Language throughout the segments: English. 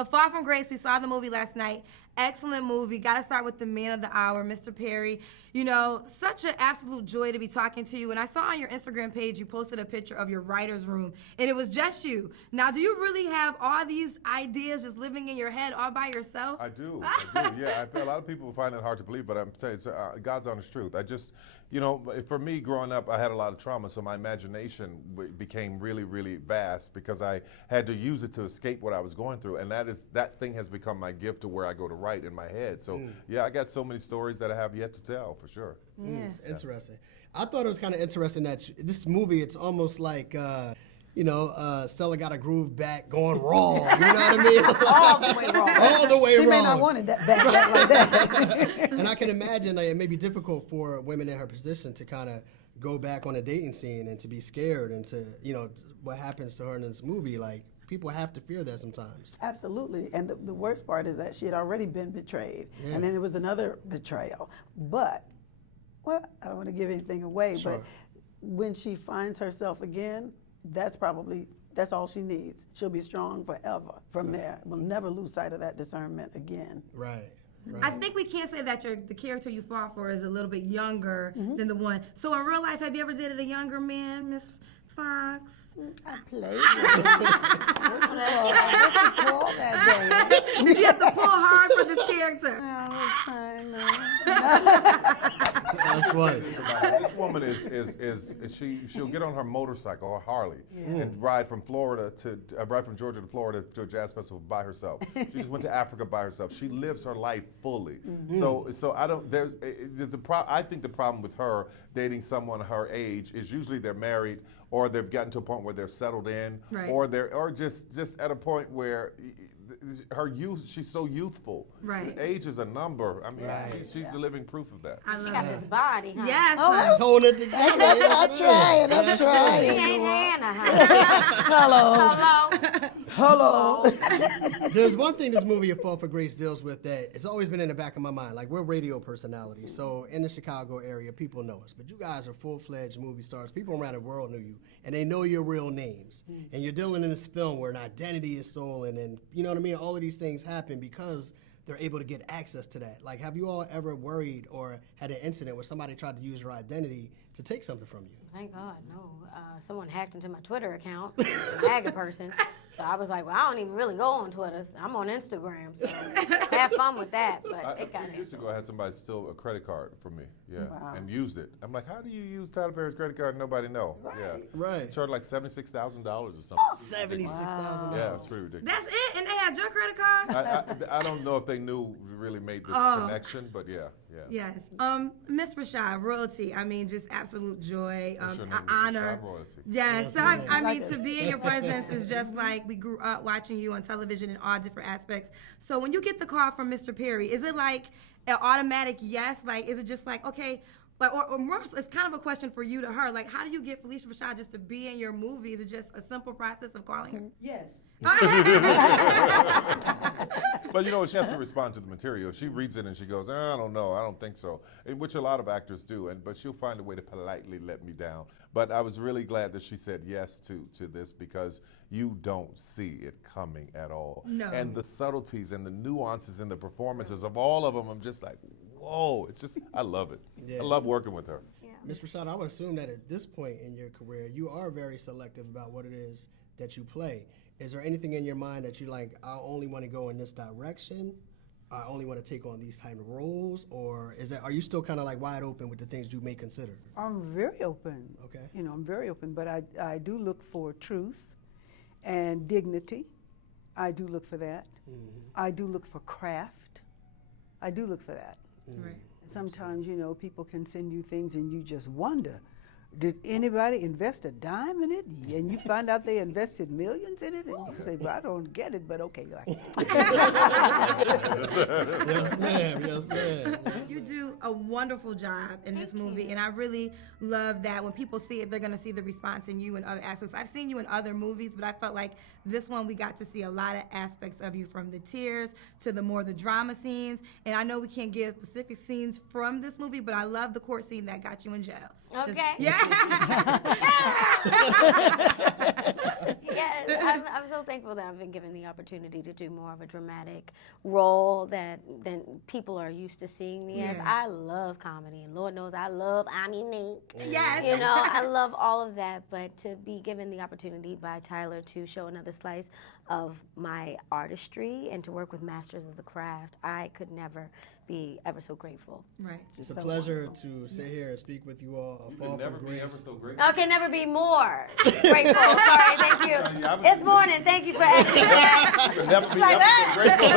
A Far From Grace, we saw the movie last night. Excellent movie. Got to start with the man of the hour, Mr. Perry. You know, such an absolute joy to be talking to you. And I saw on your Instagram page you posted a picture of your writer's room, and it was just you. Now, do you really have all these ideas just living in your head all by yourself? I do. Yeah, a lot of people find it hard to believe, but I'm telling you, it's God's honest truth. I just, you know, for me growing up, I had a lot of trauma, so my imagination became really, really vast because I had to use it to escape what I was going through, and that thing has become my gift to where I go to write in my head. So yeah, I got so many stories that I have yet to tell, for sure. Interesting. I thought it was kind of interesting that this movie, it's almost like, Stella got a groove back going wrong. You know what I mean? All the way wrong. All the way she wrong. She may not want it back like that. And I can imagine it may be difficult for women in her position to kind of go back on a dating scene and to be scared and to, what happens to her in this movie. Like, people have to fear that sometimes. Absolutely. And the worst part is that she had already been betrayed. Yeah. And then there was another betrayal. But, well, I don't want to give anything away, sure. But when she finds herself again, that's all she needs. She'll be strong forever from there. We'll never lose sight of that discernment again. Right. I think we can't say that the character you fought for is a little bit younger than the one. So in real life, have you ever dated a younger man, Miss Fox? I played that day. Did you have to pull hard for this character? That's funny. This woman she'll get on her motorcycle or Harley and ride from Georgia to Florida to a jazz festival by herself. She just went to Africa by herself. She lives her life fully. So I think the problem with her dating someone her age is usually they're married or they've gotten to a point where they're settled in, right. or just at a point where her youth, she's so youthful. Right. Age is a number. I mean, she's the living proof of that. She got this body, huh? Yes. She's holding it together. I'm trying. She ain't Hannah, huh? Hello. There's one thing this movie, A Fall for Grace, deals with that it's always been in the back of my mind. Like, we're radio personalities, so in the Chicago area, people know us. But you guys are full-fledged movie stars. People around the world know you, and they know your real names. And you're dealing in this film where an identity is stolen, and you know what I mean? All of these things happen because they're able to get access to that. Like, have you all ever worried or had an incident where somebody tried to use your identity to take something from you? Thank God, no. Someone hacked into my Twitter account, a MAGA person. So I was like, well, I don't even really go on Twitter. I'm on Instagram, so have fun with that. But a few years ago, I had somebody steal a credit card from me, and used it. I'm like, how do you use Tyler Perry's credit card and nobody know? Right. Yeah, right. Charged like $76,000 or something. $76,000. Yeah, it's pretty ridiculous. That's it, and they had your credit card. I don't know if they knew really made this connection, but yeah. Yes. Miss Rashad, royalty. I mean, just absolute joy, honor. Royalty. Yes. So I mean, to be in your presence is just like we grew up watching you on television in all different aspects. So when you get the call from Mr. Perry, is it like an automatic yes? Like, is it just like, okay, like, or more, it's kind of a question for you to her. Like, how do you get Felicia Rashad just to be in your movie? Is it just a simple process of calling her? Yes. But she has to respond to the material. She reads it and she goes, I don't know, I don't think so, which a lot of actors do. But she'll find a way to politely let me down. But I was really glad that she said yes to this because you don't see it coming at all. No. And the subtleties and the nuances and the performances of all of them, I'm just like, whoa, it's just, I love it. Yeah. I love working with her. Yeah. Ms. Rashad, I would assume that at this point in your career, you are very selective about what it is that you play. Is there anything in your mind that you like, I only want to go in this direction? I only want to take on these type of roles? Or are you still kind of like wide open with the things you may consider? I'm very open. Okay. I'm very open, but I do look for truth and dignity. I do look for that. Mm-hmm. I do look for craft. I do look for that. Right. Sometimes, people can send you things and you just wonder, did anybody invest a dime in it? And you find out they invested millions in it, and you say, well, I don't get it, but okay. Yes, ma'am. Yes, ma'am. You do a wonderful job in this movie, and I really love that when people see it, they're going to see the response in you in other aspects. I've seen you in other movies, but I felt like this one we got to see a lot of aspects of you, from the tears to the drama scenes. And I know we can't give specific scenes from this movie, but I love the court scene that got you in jail. Okay. Yeah. Yes, I'm so thankful that I've been given the opportunity to do more of a dramatic role than people are used to seeing me as. I love comedy, and Lord knows I love I'm unique. Yes. You know, I love all of that, but to be given the opportunity by Tyler to show another slice of my artistry and to work with masters of the craft, I could never be ever so grateful. Right. It's a pleasure to sit here and speak with you all. You can never be ever so grateful. I can never be more grateful. Sorry, thank you. It's morning. Thank you for asking that. You can never be ever so grateful.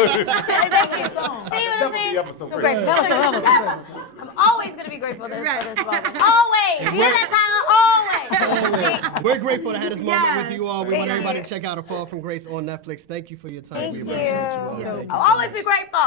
Thank you. See what I'm Never be saying? ever so I'm grateful. grateful. I'm always going to be grateful for this moment. Always. You hear that, Tyler? Always. We're grateful to have this moment Yes. with you all. We Thank want everybody you. to check out A Fall from Grace on Netflix. Thank you for your time. Thank We you. appreciate you all. Thank you I'll so always be grateful.